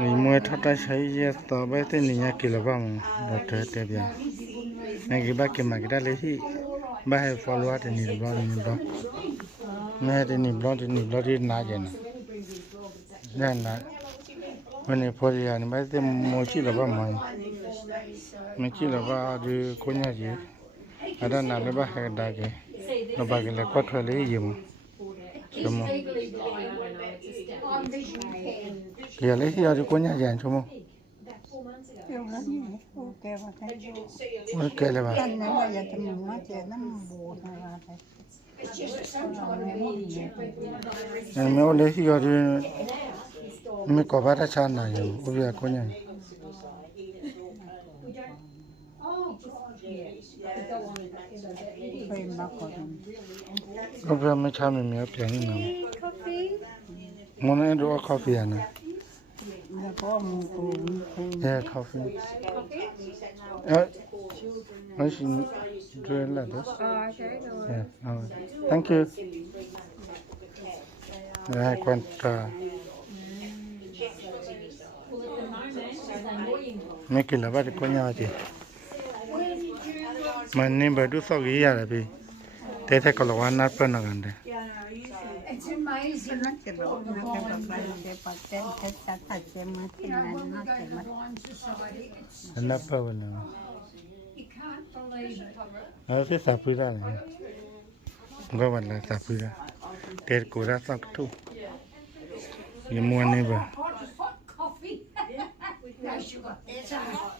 người mua thắt tay thấy gì tao bé tên này nhá kỳ là bao mà đợt thế bây này cái bác cái mà cái đã lấy thì bác hay follow thì nhìn đó nghe thì nhìn đó thì nãy giờ nè nãy nãy bên này phơi giờ này mấy tên mua chỉ là bao mà chỉ là bao thì có nhà gì ở đó nào lấy bác hay đa cái nó bác cái là quát thôi lấy gì mà đúng không kia lấy thì ở có nhà gì đúng không ok là bà mấy ông lấy thì ở mấy có bát chăn này bây giờ có nhà bây giờ mấy cha mình mấy tiền nào muốn ăn đồ coffee à nè yeah coffee I should do it like this. Yeah, thank you. I went mấy kỳ là bắt được có nhau chứ mà nên bởi đủ số gì à bị thế thì có là nát phân nào gần đây nát phân nào ở phía sau phía ra này có vật là sau phía ra thế cố ra sao thu những mua này vào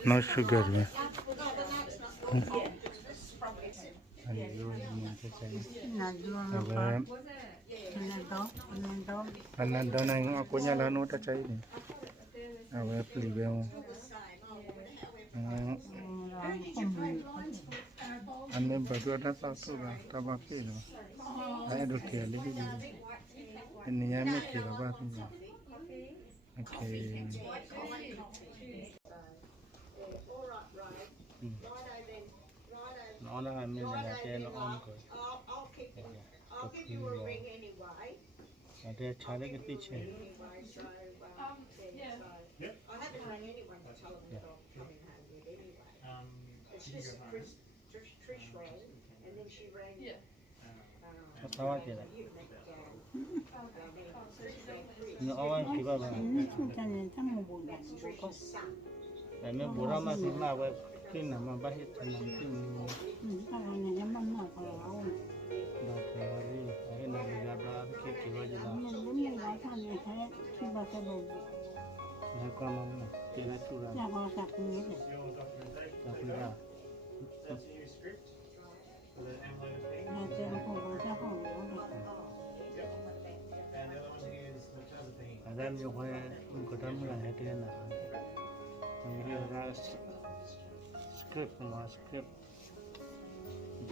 no sugar mà anh đó này ngõ của nhà nó ta cháy này à về phì về anh em bảo tôi đã sao tôi là tao bảo phì rồi ai được tiền lấy cái gì anh nhà mấy kia là ba thôi ok nó là mình là cái nó ôm rồi ada cara cái tí chơi sao vậy nó ăn kỹ bao nhiêu mấy bữa đó mà xin là vậy cái nào mà bắt hết thành cái đó thì cái này là ba cái kiểu gì đó hay qua mà cái này chua ra ada nhiều khoai có tâm là hết tiền là nhiều ra script mà script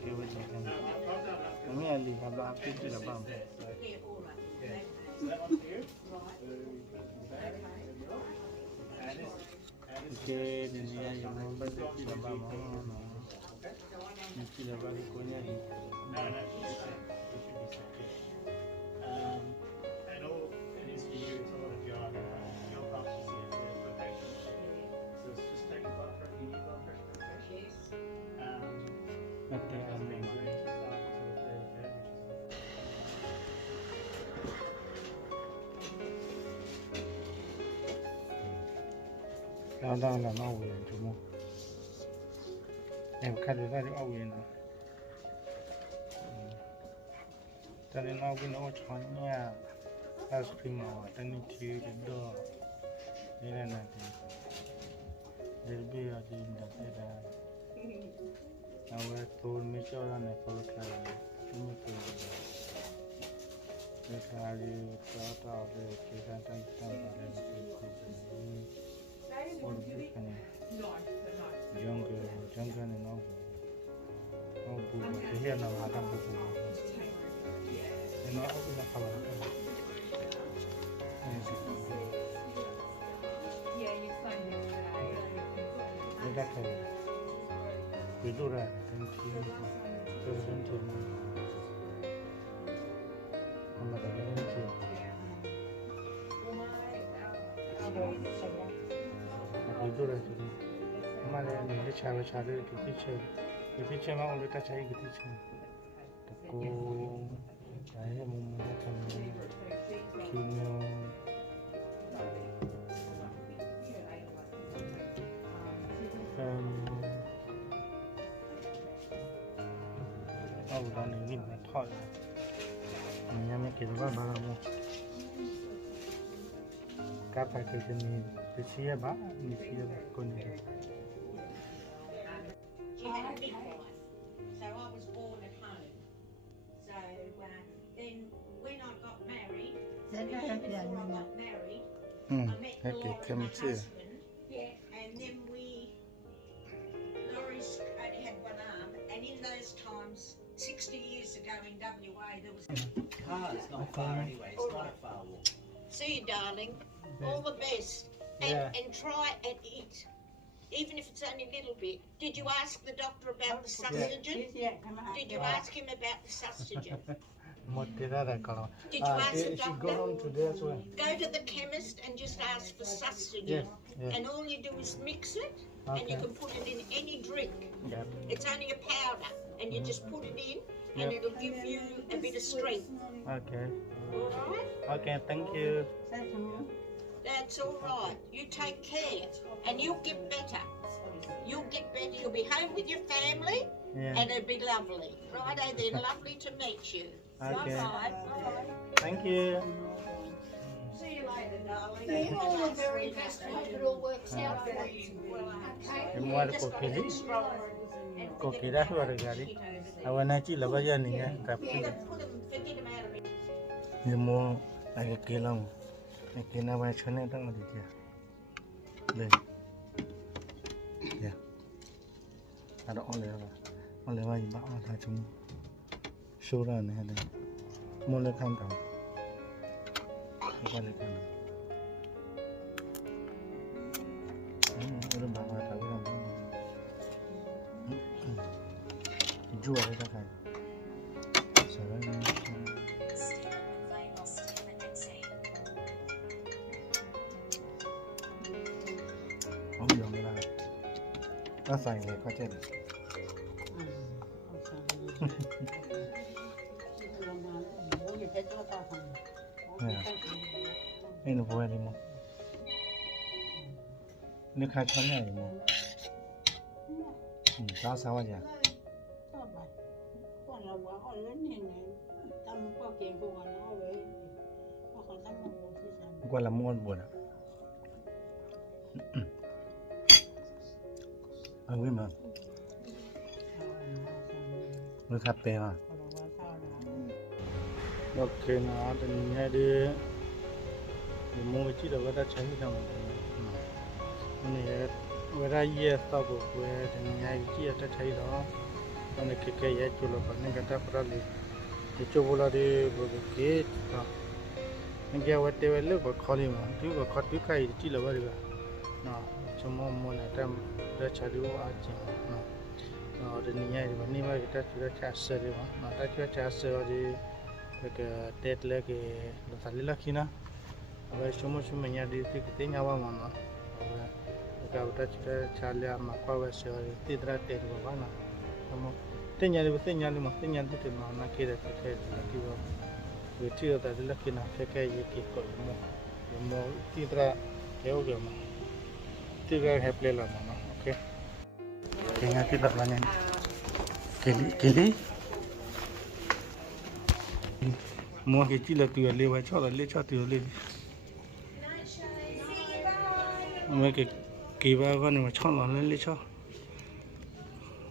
cái vấn đề này kami ali kalau aktif tidak paham okay dunia yang membantu tidak paham tidak bagi konya di đó là nó về chủ mua em cắt được ra thì ốc về nó cho nên ốc về nó chọn nha ice cream mà cho nên chịu được đó đây là này thì bây giờ thì đã thế là nào về tôi mới cho ra này tôi khai chúng mới tôi để khai đi cho tao để cái sang tăng vào đây là jungle này nó bù cái hiện là họ đang bù nên nó cũng là khá là đây là cái ví dụ là thành chi tôi dân thường mà cái dân thường Aku itu lah tu. Mana ni le cara cara kita cuma orang tak cari kita cuma. Aku saya mau macam kimio. Oh, dah ni thot. Ni yang kita buat baru. Kapa kerja ni bersih apa? Ni siapa kau ni? She had a midwife, so I was born at home. So then when I got married, before I got married, I met Laura and my husband, and then Laurie's only had one arm, and in those times, 60 years ago in WA, there was. It's not far anyway. It's not a far walk. See you, darling. All the best, and try and eat. Even if it's only a little bit. Did you ask the doctor about the sausages? Did you ask him about the sausages? Did you ask the doctor? Go to the chemist and just ask for sausages. And all you do is mix it, and you can put it in any drink. It's only a powder, and you just put it in, and it'll give you a bit of strength. Okay. All right? Okay, thank you. That's all right. You take care, and you'll get better. You'll get better. You'll be home with your family, and it'll be lovely. Righto then, lovely to meet you. Okay. Bye-bye. Thank you. See you later, darling. All the very best. Hope it all works out for you. Okay? Mua Just được got to cái get strong. And Cô kỳ forget đã about hứa the được gari. shit over there. Awan na chi laba ya ni ya tap. Yeah, forget them out of it. Ni mo ai ke long. Ai ke na ba chone ta ngadi dia. Le. Ya. Ada ole ba. Ole ba ba ta chung. Show ra ne ha. Mo le kham ka. Ba le kham. Ore ba ba ta ba. Jua ra ka. Không dùng nữa là nó xài về có chết. Đây nó vui đi mà. Nước khai chén này mà. Sao sao vậy? Qua làm muôn buồn à? Ăn cái mà nó khát tê mà. Ok nó thì nghe đi mua chỉ được cái cháy đâu này về ra ye tao cũng về thì nghe chỉ là cháy đó nên cái ye chú là phải nên cái ta phải đi chú bula đi vừa cái đó nên cái vật tế lúc có khó đi mà chú có khó chú cái chỉ là vậy đó nó chúng mua này trăm đã trả đủ ăn chứ nó rồi nghe thì vẫn như vậy cái ta chú đã trả sơ đi mà nó ta chú trả sơ đi cái tết lệ cái là thằng lắc khi nào vậy chúng mình nghe đi thì cái tiếng nhau mà nó cái ta chú đã trả lệ mà qua vậy sơ đi tết ra tết của bạn nó tiếng nhà đi mà tiếng nhà thì nó kia là cái là cái rồi chưa ta đi lắc khi nào cái gì cái cội mua tết ra kéo kiểu mà tết ra hẹp lên là nó ok cái nhà tết là nhanh cái đi mua cái chi là từ lấy vào cho là lấy cho từ lấy mấy cái kỳ ba con này mà cho nó lên lấy cho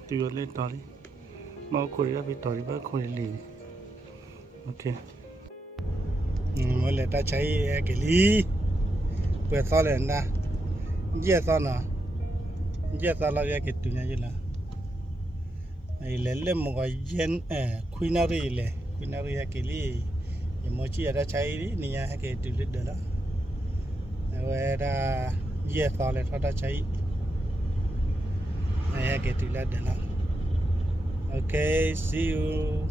từ lấy tỏi đi mau khơi ra bị tỏi ba khơi liền ok mới lấy ta cháy cái ly vừa to lên đã dễ to nè dễ to là cái tụi nhà gì là này lấy một cái gen khui nào đi cái ly mỗi chi ở đây cháy đi nè cái tụi lít đó rồi đã dễ to lên nó cháy này cái tụi lít đó ok see you